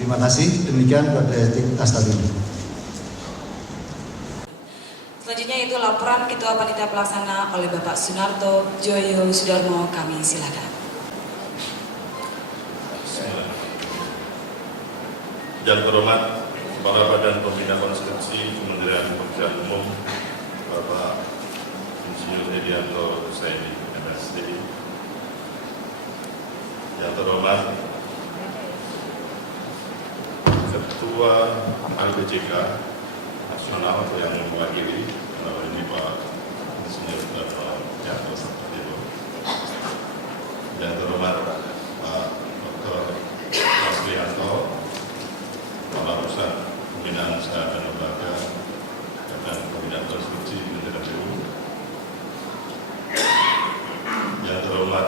Terima kasih. Demikian Kode Etik Astadindo. Selanjutnya itu laporan Ketua Panitia Pelaksana oleh Bapak Sunarto Joyo Sudarmo. Kami silakan. Yang terhormat Kepala Badan Pembina Konstitusi Kementerian Pekerjaan Umum Bapak Insinyur Hedianto Husaini, MSD. Yang terhormat Ketua LPJK Nasional atau yang mewakili ini Pak Insinyur Hedianto Satrio. Yang terhormat Pak Dr. Masrianto, Kepala Pusat Pembinaan Usaha dan Lembaga dan Pembinaan Konstruksi Kementerian PU. Yang terhormat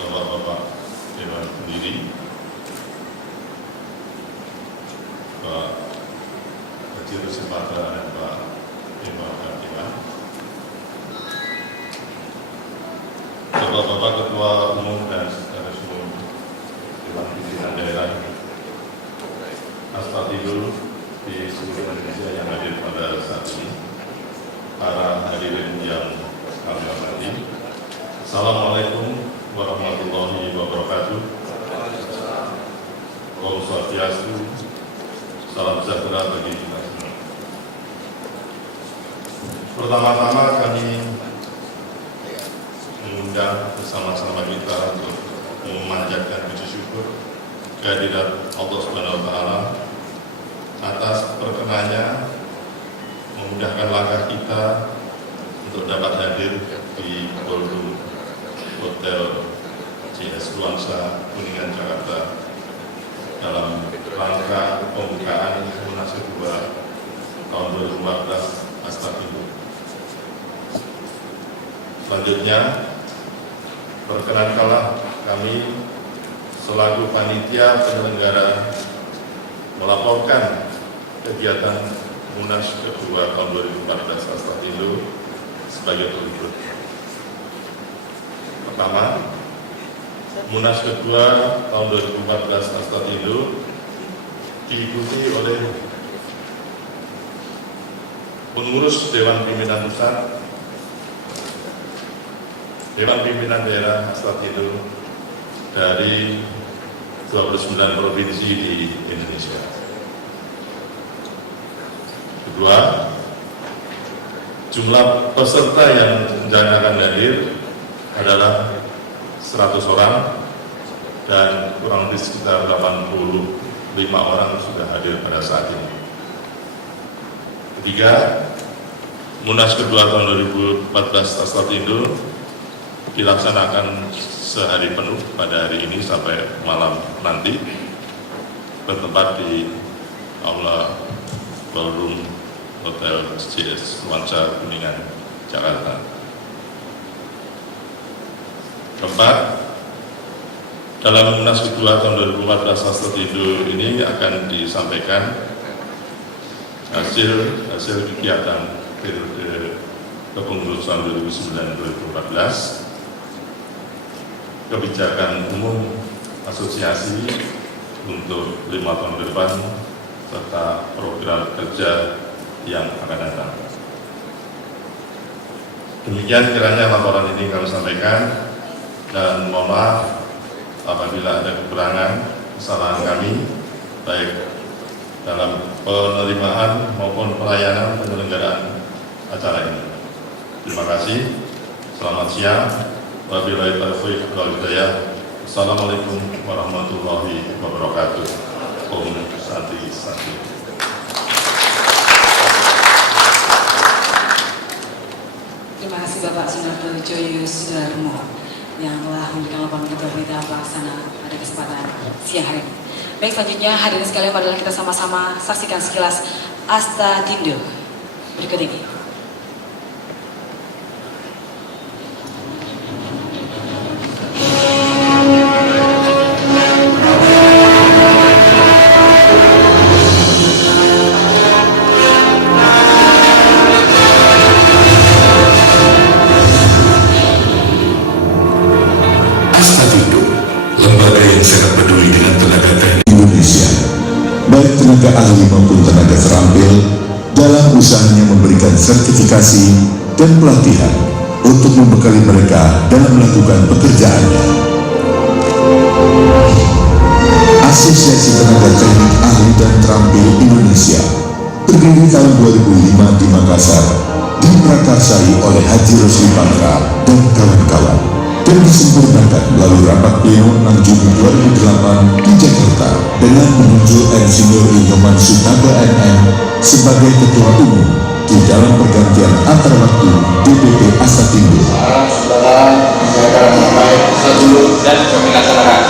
Bapak-Bapak Dewan Pendiri, Pak Haji Rusi Patra dan Pak Imam Hatimah, Bapak-Bapak Ketua Umum dan Sekretaris Umum Dewan Pimpinan Daerah Astadindo di seluruh Indonesia yang hadir pada saat ini, para hadirin yang kami hormati, Assalamualaikum warahmatullahi wabarakatuh. Om Swastiastu, salam sejahtera bagi kita semua. Pertama-tama kami mengundang bersama-sama kita untuk memanjatkan puji syukur kehadirat Allah Subhanahu wa Ta'ala atas perkenannya memudahkan langkah kita untuk dapat hadir di ballroom Hotel CS Nuansa Kuningan, Jakarta dalam rangka pembukaan Munas kedua tahun 2014 Astadindo. Selanjutnya, perkenankanlah kami selaku panitia penyelenggara melaporkan kegiatan Munas kedua tahun 2014 Astadindo sebagai berikut. Pertama, Munas kedua tahun 2014 Astadindo diikuti oleh pengurus Dewan Pimpinan Pusat, Dewan Pimpinan Daerah Astadindo dari 29 provinsi di Indonesia. Kedua, jumlah peserta yang rencana akan hadir adalah 100 orang dan kurang lebih sekitar 85 orang sudah hadir pada saat ini. Ketiga, Munas kedua tahun 2014 Astadindo dilaksanakan sehari penuh pada hari ini sampai malam nanti, bertempat di Aula Ballroom Hotel CS Nuansa Kuningan, Jakarta. Keempat, dalam Munas kedua tahun 2014 Astadindo ini akan disampaikan hasil kegiatan periode kepengurusan 2009-2014, kebijakan umum asosiasi untuk 5 tahun ke depan, serta program kerja yang akan datang. Demikian kiranya laporan ini kami sampaikan, dan mohon maaf apabila ada kekurangan, kesalahan kami, baik dalam penerimaan maupun pelayanan penyelenggaraan acara ini. Terima kasih. Selamat siang. Wabillahi taufiq wal hidayah. Assalamualaikum warahmatullahi wabarakatuh. Om Santi Santi. Terima kasih Bapak Sunarto Joyo Sudarmo yang telah memberikan laporan Ketua Panitia Pelaksana pada kesempatan siang hari ini. Baik, selanjutnya hadirin sekalian, adalah kita sama-sama saksikan sekilas Astadindo berikut ini. Astadindo, lembaga yang sangat peduli dengan ahli maupun tenaga terampil dalam usahanya memberikan sertifikasi dan pelatihan untuk membekali mereka dalam melakukan pekerjaannya. Asosiasi Tenaga Teknik Ahli dan Terampil Indonesia berdiri tahun 2005 di Makassar, diprakarsai oleh Haji Rusli Patra dan kawan-kawan, dan disempurnakan melalui rapat pleno 6 Juni 2008 di Jakarta dengan menunjuk Insinyur Inyoman Sutanto MM sebagai Ketua Umum di dalam pergantian antar waktu DPP Astatindo. Saudara, saya akan sampai dulu dan kami laksanakan.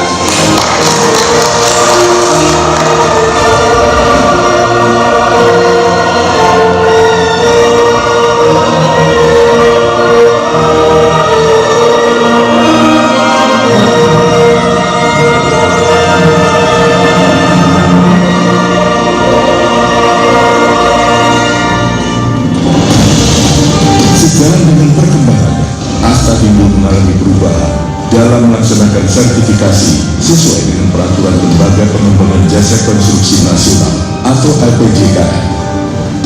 Sejalan dengan perkembangannya, Astatindo mengalami perubahan dalam melaksanakan sertifikasi sesuai dengan peraturan Lembaga Pengembangan Jasa Konstruksi Nasional atau LPJKN.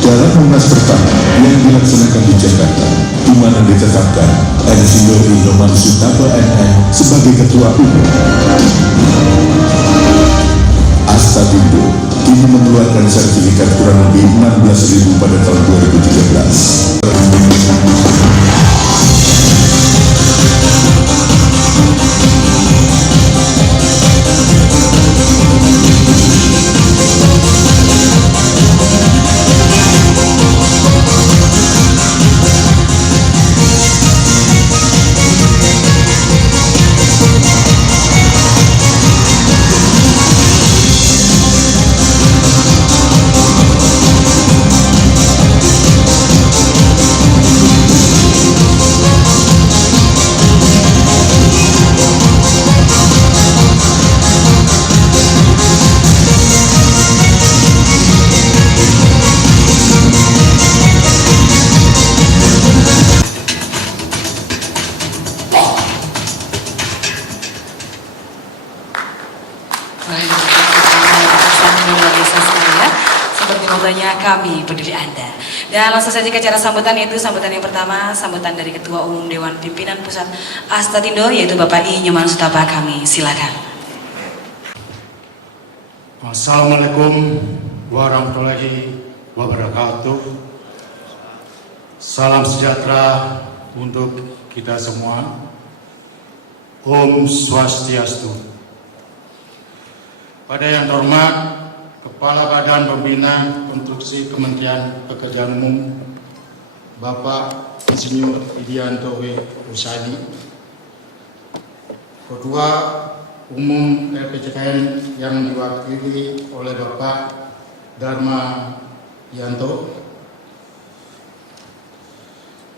Dalam Munas pertama yang dilaksanakan di Jakarta, di mana ditetapkan Insinyur Inyoman Sutanto MM sebagai Ketua Umum, Astatindo kini mengeluarkan sertifikat kurang lebih 16.000 pada tahun 2013. Seperti motonya kami peduli Anda. Dan langsung saja ke acara sambutan, yaitu sambutan yang pertama, sambutan dari Ketua Umum Dewan Pimpinan Pusat Astatindo, yaitu Bapak Inyoman Sutanto. Kami silakan. Assalamualaikum warahmatullahi wabarakatuh. Salam sejahtera untuk kita semua. Om Swastiastu. Pada yang terhormat Kepala Badan Pembina Konstruksi Kementerian Pekerjaan Umum, Bapak Insinyur Widianto W. Rusadi, Ketua Umum LPJKN yang diwakili oleh Bapak Dharma Yanto,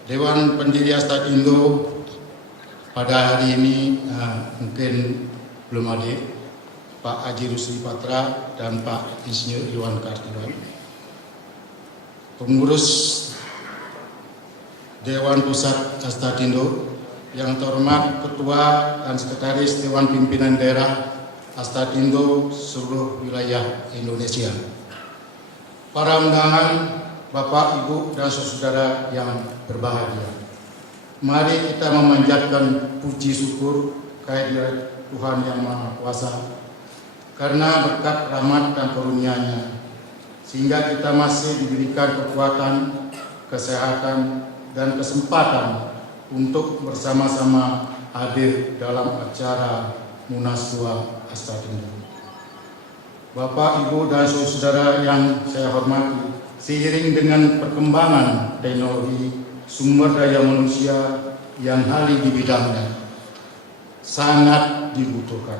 Dewan Pendiri Astatindo pada hari ini mungkin belum hadir, Pak Haji Rusli Patra dan Pak Insinyur Iwan Kartiwan, pengurus Dewan Pusat Astatindo, yang terhormat Ketua dan Sekretaris Dewan Pimpinan Daerah Astatindo seluruh wilayah Indonesia, para undangan, Bapak, Ibu, dan saudara yang berbahagia. Mari kita memanjatkan puji syukur kehadirat Tuhan Yang Maha Kuasa, karena berkat rahmat dan karunia-Nya, sehingga kita masih diberikan kekuatan, kesehatan, dan kesempatan untuk bersama-sama hadir dalam acara Munas II Astatindo. Bapak, Ibu, dan saudara yang saya hormati, seiring dengan perkembangan teknologi sumber daya manusia yang ahli di bidangnya, sangat dibutuhkan.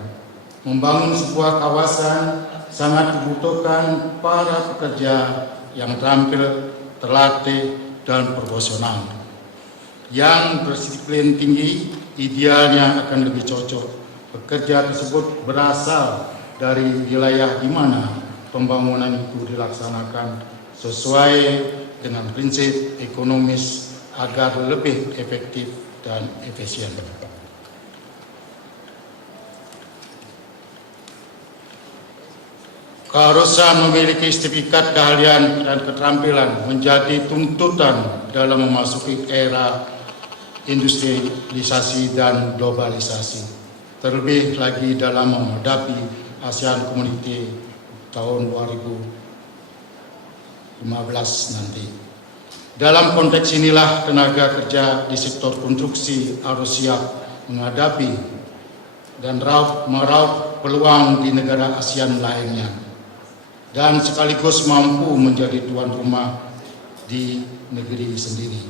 Membangun sebuah kawasan sangat dibutuhkan para pekerja yang terampil, terlatih, dan profesional. Yang berdisiplin tinggi, idealnya akan lebih cocok. Pekerja tersebut berasal dari wilayah di mana pembangunan itu dilaksanakan sesuai dengan prinsip ekonomis agar lebih efektif dan efisien. Keharusan memiliki sertifikat keahlian dan keterampilan menjadi tuntutan dalam memasuki era industrialisasi dan globalisasi. Terlebih lagi dalam menghadapi ASEAN Community tahun 2015 nanti. Dalam konteks inilah tenaga kerja di sektor konstruksi harus siap menghadapi dan meraup peluang di negara ASEAN lainnya, dan sekaligus mampu menjadi tuan rumah di negeri sendiri.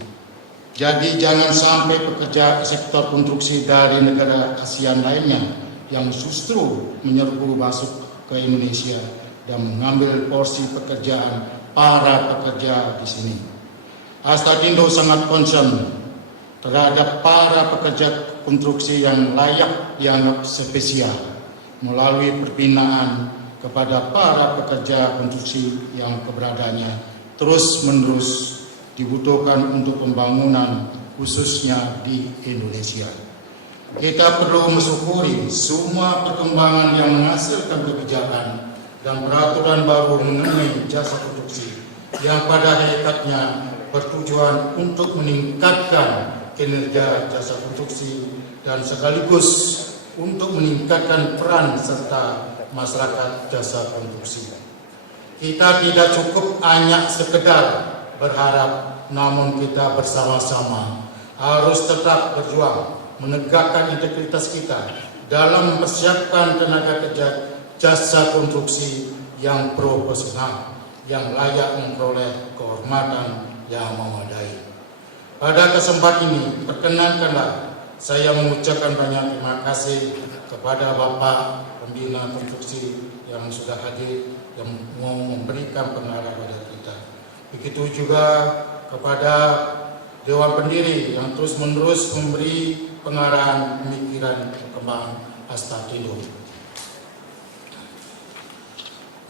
Jadi jangan sampai pekerja sektor konstruksi dari negara ASEAN lainnya yang justru menyerbu masuk ke Indonesia dan mengambil porsi pekerjaan para pekerja di sini. Astaqindo sangat concern terhadap para pekerja konstruksi yang layak dianggap spesial melalui pembinaan kepada para pekerja konstruksi yang keberadaannya terus-menerus dibutuhkan untuk pembangunan khususnya di Indonesia. Kita perlu mensyukuri semua perkembangan yang menghasilkan kebijakan dan peraturan baru mengenai jasa konstruksi yang pada hakikatnya bertujuan untuk meningkatkan kinerja jasa konstruksi dan sekaligus untuk meningkatkan peran serta masyarakat jasa konstruksi. Kita tidak cukup hanya sekedar berharap, namun kita bersama-sama harus tetap berjuang menegakkan integritas kita dalam mempersiapkan tenaga kerja jasa konstruksi yang profesional, yang layak memperoleh kehormatan yang memadai. Pada kesempatan ini, perkenankanlah saya mengucapkan banyak terima kasih kepada Bapak Pembina Konstruksi yang sudah hadir, yang mau memberikan pengarah pada kita. Begitu juga kepada Dewan Pendiri yang terus-menerus memberi pengarahan pemikiran kembang Astaqindo.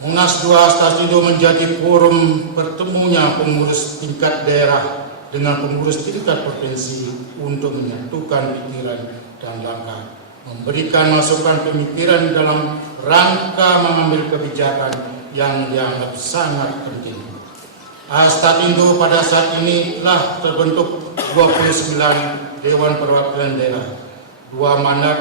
Munas 2 Astaqindo menjadi forum bertemunya pengurus tingkat daerah dengan pengurus tingkat provinsi untuk menyatukan pikiran dan langkah, memberikan masukan pemikiran dalam rangka mengambil kebijakan yang dianggap sangat penting. Astaqindo pada saat ini telah terbentuk 29 Dewan Perwakilan Daerah, 2 mandat.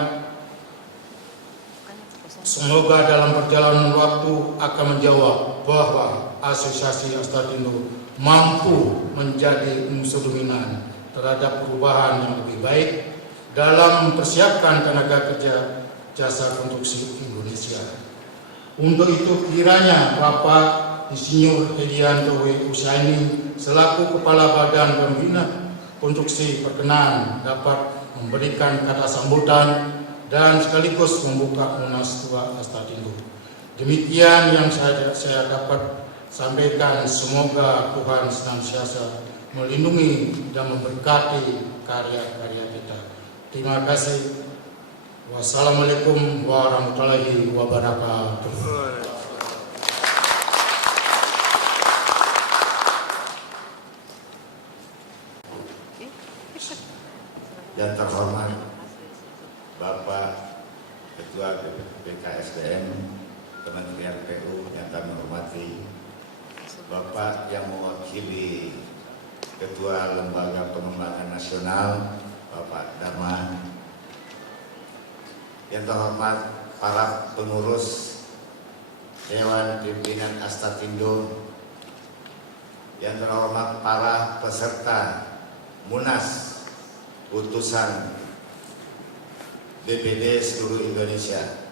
Semoga dalam perjalanan waktu akan menjawab bahwa Asosiasi Astaqindo mampu menjadi unsur dominan terhadap perubahan yang lebih baik dalam mempersiapkan tenaga kerja jasa konstruksi Indonesia. Untuk itu kiranya Bapak Insinyur Hedianto W. Usaini selaku Kepala Badan Pembina Konstruksi berkenan dapat memberikan kata sambutan dan sekaligus membuka Munas 2 Astaqindo. Demikian yang saya dapat sampaikan. Semoga Tuhan senantiasa melindungi dan memberkati karya-karya kita. Terima kasih. Wassalamualaikum warahmatullahi wabarakatuh. Yang terhormat Bapak Ketua BKSDM Kementerian PU yang kami hormati, Bapak yang mewakili Ketua Lembaga Pengembangan Nasional Bapak Darman, yang terhormat para pengurus Dewan Pimpinan Astaqindo, yang terhormat para peserta Munas utusan DPD seluruh Indonesia,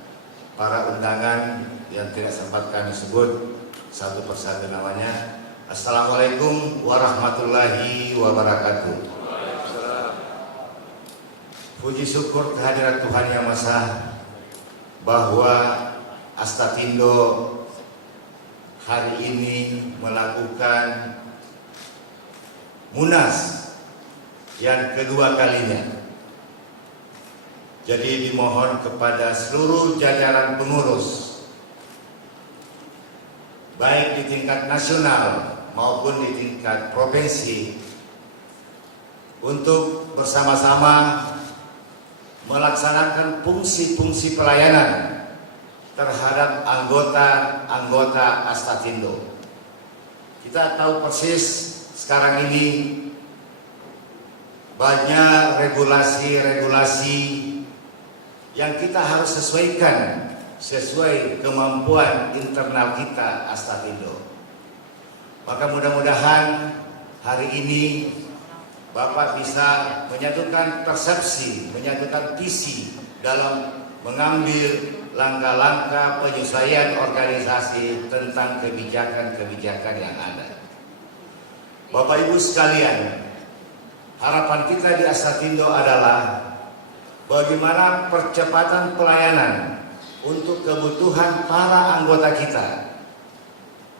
para undangan yang tidak sempat kami sebut satu persatu namanya. Assalamualaikum warahmatullahi wabarakatuh. Puji syukur kehadirat Tuhan Yang Maha Esa bahwa Astaqindo hari ini melakukan Munas yang kedua kalinya. Jadi dimohon kepada seluruh jajaran pengurus, baik di tingkat nasional maupun di tingkat provinsi, untuk bersama-sama melaksanakan fungsi-fungsi pelayanan terhadap anggota-anggota Astatindo. Kita tahu persis sekarang ini banyak regulasi-regulasi yang kita harus sesuaikan sesuai kemampuan internal kita Astatindo. Maka mudah-mudahan hari ini Bapak bisa menyatukan persepsi, menyatukan visi dalam mengambil langkah-langkah penyesuaian organisasi tentang kebijakan-kebijakan yang ada. Bapak Ibu sekalian, harapan kita di Astatindo adalah bagaimana percepatan pelayanan untuk kebutuhan para anggota kita,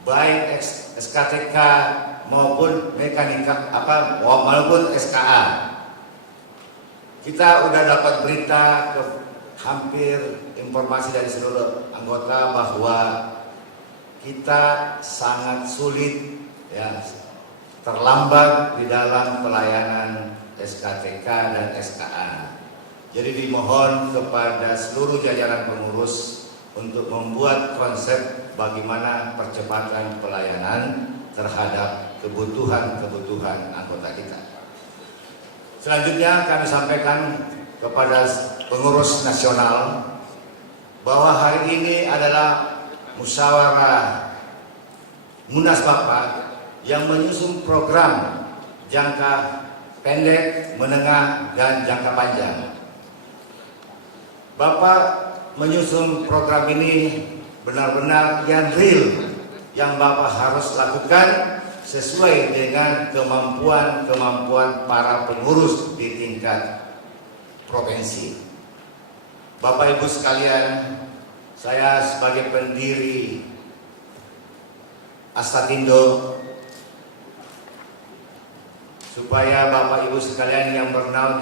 baik SKTK maupun mekanika maupun SKA. Kita sudah dapat berita hampir informasi dari seluruh anggota bahwa kita sangat sulit ya, terlambat di dalam pelayanan SKTK dan SKA. Jadi dimohon kepada seluruh jajaran pengurus untuk membuat konsep bagaimana percepatan pelayanan terhadap kebutuhan-kebutuhan anggota kita. Selanjutnya kami sampaikan kepada pengurus nasional bahwa hari ini adalah musyawarah Munas Bapak yang menyusun program jangka pendek, menengah, dan jangka panjang. Bapak menyusun program ini benar-benar yang real, yang Bapak harus lakukan sesuai dengan kemampuan para pengurus di tingkat provinsi. Bapak Ibu sekalian, saya sebagai pendiri Astatindo, supaya Bapak Ibu sekalian yang bernaung